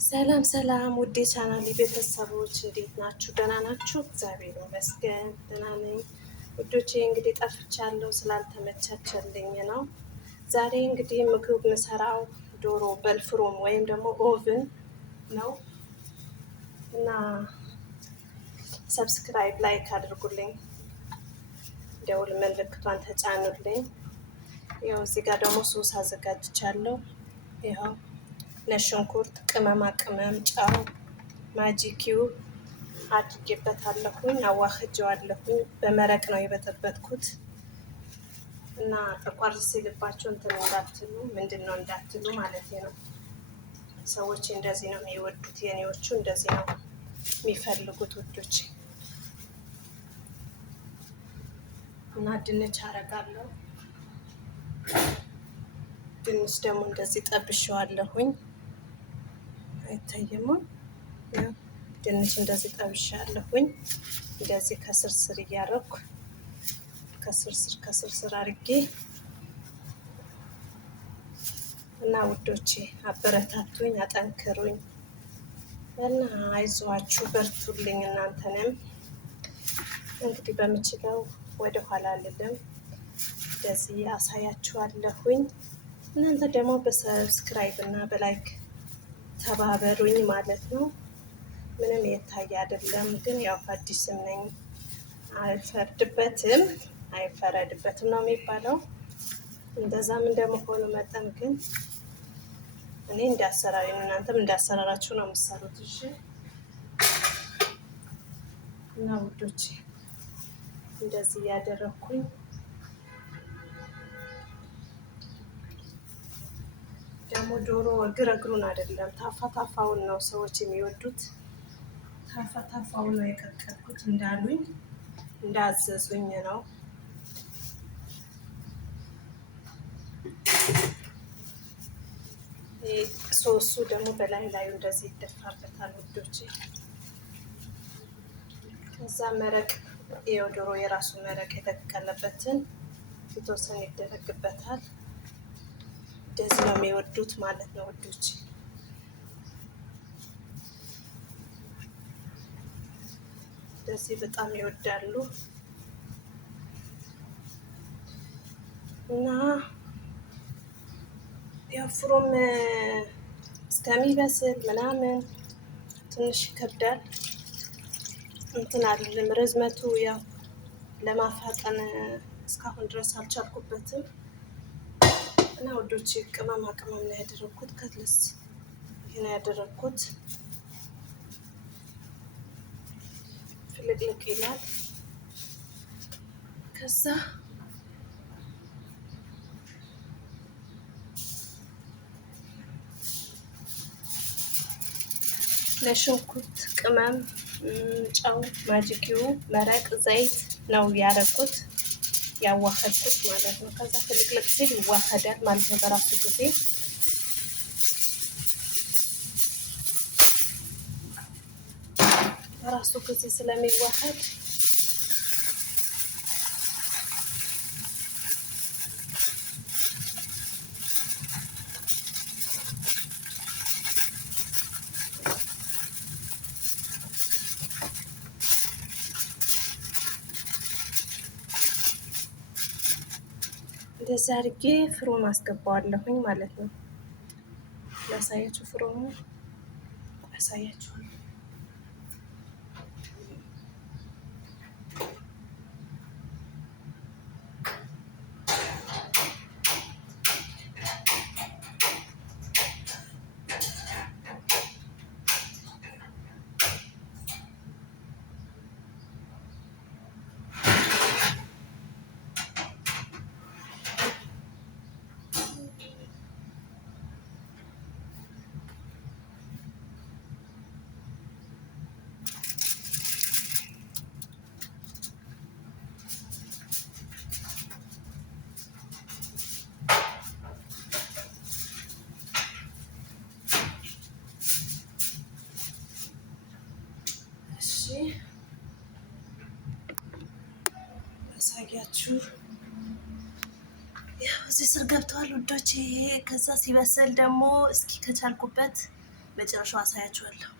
ሰላም ሰላም ውዴ ቻናሌ ቤተሰቦች እንዴት ናችሁ? ደህና ናችሁ? እግዚአብሔር ይመስገን ደህና ነኝ። ውዶቼ እንግዲህ ጠፍቻለሁ ስላልተመቻቸልኝ ነው። ዛሬ እንግዲህ ምግብ ምሰራው ዶሮ በልፍሮም ወይም ደግሞ ኦቭን ነው እና ሰብስክራይብ ላይክ አድርጉልኝ፣ ደውል ምልክቷን ተጫኑልኝ። ይኸው እዚህ ጋር ደግሞ ሶስ አዘጋጅቻለሁ። ይኸው ነጭ ሽንኩርት፣ ቅመማ ቅመም፣ ጨው፣ ማጂ ኪዩብ አድርጌበታለሁኝ። አዋህጀዋለሁኝ። በመረቅ ነው የበጠበጥኩት እና ጠቋር ሲልባቸው እንትን እንዳትሉ፣ ምንድን ነው እንዳትሉ ማለት ነው። ሰዎች እንደዚህ ነው የሚወዱት፣ የኔዎቹ እንደዚህ ነው የሚፈልጉት ውዶች። እና ድንች አረጋለሁ። ድንች ደግሞ እንደዚህ ጠብሼዋለሁኝ። አይታየማ። ድንች እንደዚህ ጠብሻለሁኝ። እንደዚህ ከስር ስር እያደረኩ ከስር ስር አድርጌ እና ውዶቼ አበረታቱኝ፣ አጠንክሩኝ እና አይዟችሁ በርቱልኝ። እናንተንም እንግዲህ በምችለው ወደ ኋላ አልልም፣ እንደዚህ አሳያችኋለሁኝ። እናንተ ደግሞ በሰብስክራይብ እና በላይክ ተባበሩኝ ማለት ነው። ምንም የታየ አይደለም፣ ግን ያው አዲስም ነኝ፣ አይፈርድበትም አይፈረድበትም ነው የሚባለው። እንደዛም እንደመሆኑ መጠን ግን እኔ እንዳሰራሪ ነው፣ እናንተም እንዳሰራራችሁ ነው የምትሰሩት። እሺ እና ውዶቼ እንደዚህ እያደረኩኝ ደግሞ ዶሮ እግር እግሩን አይደለም ታፋ ታፋውን ነው ሰዎች የሚወዱት። ታፋ ታፋውን ነው የቀቀልኩት እንዳሉኝ እንዳዘዙኝ ነው። ሶሱ ደግሞ በላይ ላዩ እንደዚህ ይደፋበታል ውዶቼ። ከዛ መረቅ የዶሮ የራሱ መረቅ የተቀቀለበትን የተወሰነ ይደረግበታል። እንደዚህ ነው የሚወዱት ማለት ነው ውዶቼ። እንደዚህ በጣም ይወዳሉ እና ያው ፍሮም እስከሚበስል ምናምን ትንሽ ይከብዳል። እንትን አይደለም ርዝመቱ፣ ያው ለማፋጠን እስካሁን ድረስ አልቻልኩበትም። እና ወዶች ቅመማ ቅመም ነው ያደረኩት። ከትለስ ይሄን ያደረኩት ፍልቅልቅ ይላል። ከዛ ለሽንኩርት ቅመም፣ ጨው፣ ማጂኪው፣ መረቅ፣ ዘይት ነው ያደረኩት ያዋሃድኩት ማለት ነው። ከዛ ፍልቅልቅ ሲል ይዋሃዳል ማለት ነው በራሱ ጊዜ። በራሱ ጊዜ ስለሚዋሃድ እንደዛ አድርጌ ፍሮን አስገባዋለሁኝ ማለት ነው። ላሳያችሁ፣ ፍሮኑ ያሳያችኋል። ያሳያችሁ ያው እዚህ ስር ገብተዋል ውዶቼ። ከዛ ሲበስል ደግሞ እስኪ ከቻልኩበት መጨረሻው አሳያችኋለሁ።